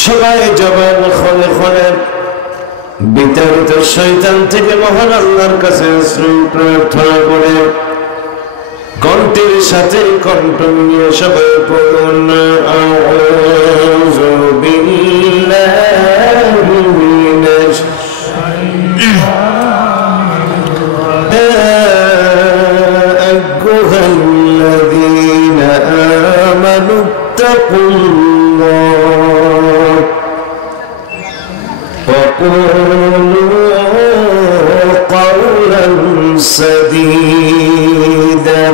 সবাই জবান খোলে খোলে বিতাড়িত শয়তান থেকে মহান আল্লাহর কাছে আশ্রয় প্রার্থনা করে কণ্ঠের সাথে কণ্ঠ নিয়ে সবাই পড়ুন আউযু বিল্লাহি মিনাশ আইয়ুহাল্লাযীনা আমানু ইত্তাকুল্লাহ وقولوا قولا سديدا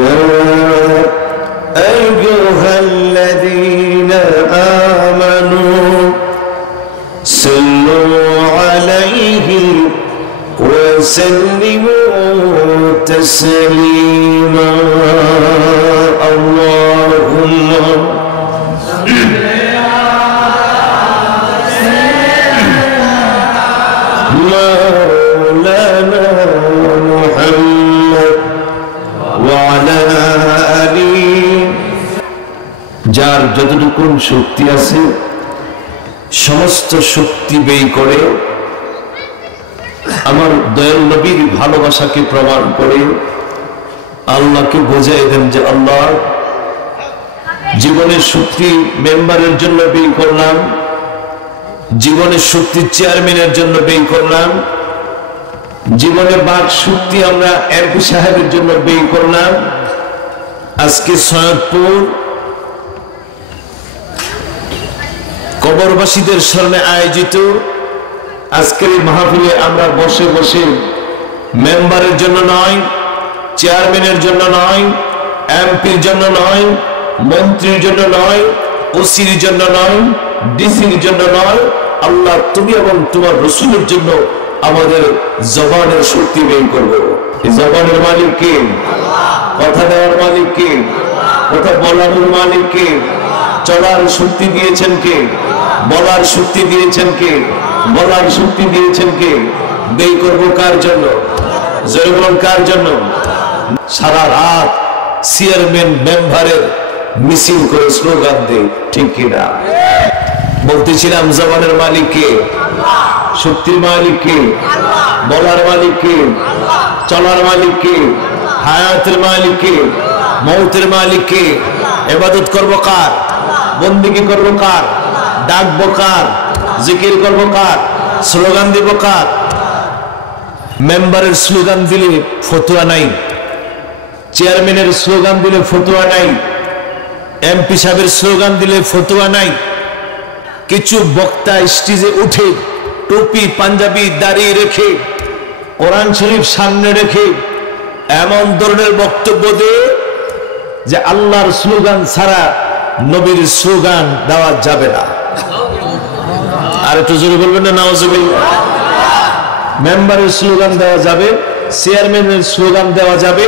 يا أيها الذين آمنوا صلوا عليه وسلموا تسليما اللهم مولانا محمد وعلى آله যার যতটুকু শক্তি আছে সমস্ত শক্তি ব্যয় করে আমার দয়াল নবীর ভালোবাসাকে প্রমাণ করে আল্লাহকে বোঝাই দেন যে আল্লাহ জীবনের শক্তি মেম্বারের জন্য ব্যয় করলাম, জীবনের শক্তি চেয়ারম্যানের জন্য ব্যয় করলাম, জীবনের বাক শক্তি আমরা এমপি সাহেবের জন্য ব্যয় করলাম। আজকে সৈয়দপুর কবরবাসীদের স্মরণে আয়োজিত আজকের এই মাহফিলে আমরা বসে বসে মেম্বারের জন্য নয়, চেয়ারম্যানের জন্য নয়, এমপির জন্য নয়, মন্ত্রীর জন্য নয়, ওসির জন্য নয়, ডিসির জন্য নয়, আল্লাহ তুমি এবং তোমার রসুলের জন্য আমাদের জবানের শক্তি ব্যয় করবো। এই জবানের মালিক কে? কথা দেওয়ার মালিক কে? কথা বলার মালিক কে? চলার শক্তি দিয়েছেন কে? বলার শক্তি দিয়েছেন কে? বলার শক্তি দিয়েছেন কে? ব্যয় করবো কার জন্য? জয়বন কার জন্য? সারা রাত চেয়ারম্যান মেম্বারের মিছিল করে স্লোগান দেয়, ঠিক কিনা? বলতেছিলাম জবানের মালিক কে? শক্তির মালিক কে? বলার মালিক কে? চলার মালিক কে? হায়াতের মালিক কে? মৌতের মালিক কে? ইবাদত করবো কার? বন্দেগী করবো কার? ডাকবো কার? জিকির করবো কার? স্লোগান দিব কার? মেম্বারের স্লোগান দিলে ফতোয়া নাই, চেয়ারম্যানের স্লোগান দিলে ফতোয়া নাই, এমপি সাহেবের স্লোগান দিলে ফতোয়া নাই। কিছু বক্তা স্টেজে উঠে টুপি পাঞ্জাবি দাঁড়িয়ে রেখে কোরআন শরীফ সামনে রেখে এমন ধরনের বক্তব্য দেয় যে আল্লাহর স্লোগান ছাড়া নবীর স্লোগান দেওয়া যাবে না। আর একটু জোরে বলবেন না নাউজুবিল্লাহ। মেম্বারের স্লোগান দেওয়া যাবে, চেয়ারম্যানের স্লোগান দেওয়া যাবে,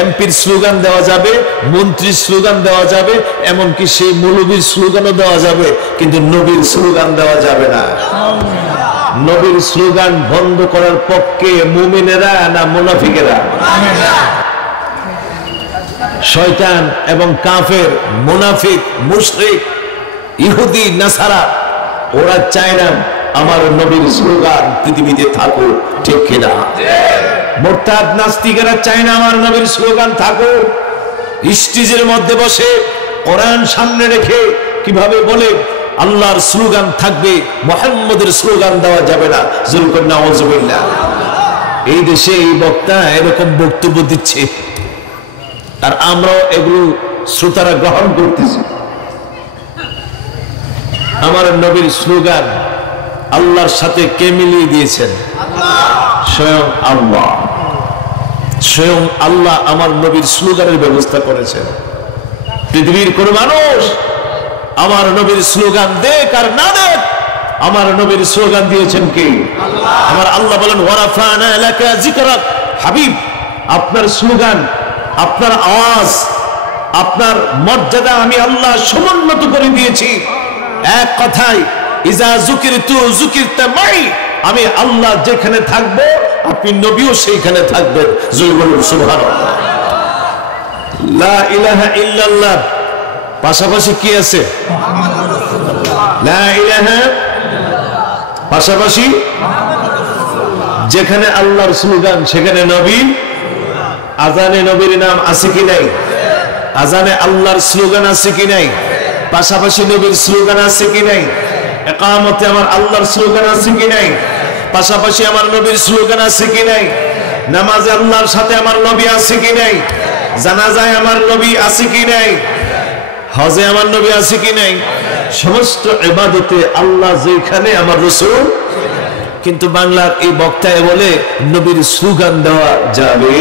এমপির স্লোগান দেওয়া যাবে, মন্ত্রীর স্লোগান দেওয়া যাবে, এমনকি সেই মৌলবীর স্লোগানও দেওয়া যাবে, কিন্তু নবীর স্লোগান দেওয়া যাবে না। নবীর স্লোগান বন্ধ করার পক্ষে মুমিনেরা না মুনাফিকেরা? শয়তান এবং কাফের, মুনাফিক, মুশরিক, ইহুদি, নাসারা ওরা চায় না আমার নবীর স্লোগান পৃথিবীতে থাকুক, ঠিক কিনা? মুরতাদ নাস্তিকেরা চায় না আমার নবীর স্লোগান থাকুক। স্টেজের মধ্যে বসে কোরআন সামনে রেখে কিভাবে বলে আল্লাহর স্লোগান থাকবে, মুহাম্মদের স্লোগান দেওয়া যাবে না। যুলকুন নাউজুবিল্লাহ। এই দেশে এই বক্তা এরকম বক্তব্য দিচ্ছে আর আমরাও এগুলো শ্রোতারা গ্রহণ করতেছি। আমার নবীর স্লোগান আল্লাহর সাথে কে মিলিয়ে দিয়েছেন? স্বয়ং আল্লাহ। স্বয়ং আল্লাহ আমার নবীর স্লোগানের ব্যবস্থা করেছেন। পৃথিবীর কোন মানুষ আমার নবীর স্লোগান দেখ আর না দেখ, আমার নবীর স্লোগান দিয়েছেন কে? আমার আল্লাহ বলেন ওয়ারাফানা লাকা যিকরাক। হাবিব, আপনার স্লোগান, আপনার আওয়াজ, আপনার মর্যাদা আমি আল্লাহ সমুন্নত করে দিয়েছি। এক কথায় ইজা যুকিরতু যুকিরতা মাই, আমি আল্লাহ যেখানে থাকবো আপনি নবীও সেইখানে থাকবেন। জয় বলুন সুবহানাল্লাহ। লা ইলাহা ইল্লাল্লাহ পাশাপাশি কি আছে? লা ইলাহা, পাশাপাশি যেখানে আল্লাহর স্লোগান সেখানে নবী। আজানে নবীর নাম আছে কি নাই? আজানে আল্লাহর স্লোগান আছে কি নাই? পাশাপাশি নবীর স্লোগান আছে কি নাই? ইকামতে আমার আল্লাহর স্লোগান আছে কি নাই? পাশাপাশি আমার নবীর স্লোগান আছে কি নাই? নামাজে আল্লাহর সাথে আমার নবী আছে কি নাই? জানাজায় আমার নবী আছে কি নাই? হজে আমার নবী আছে কি নাই? সমস্ত ইবাদতে আল্লাহ যেখানে আমার রাসূল। কিন্তু বাংলার এই বক্তায় বলে নবীর স্লোগান দেওয়া যাবে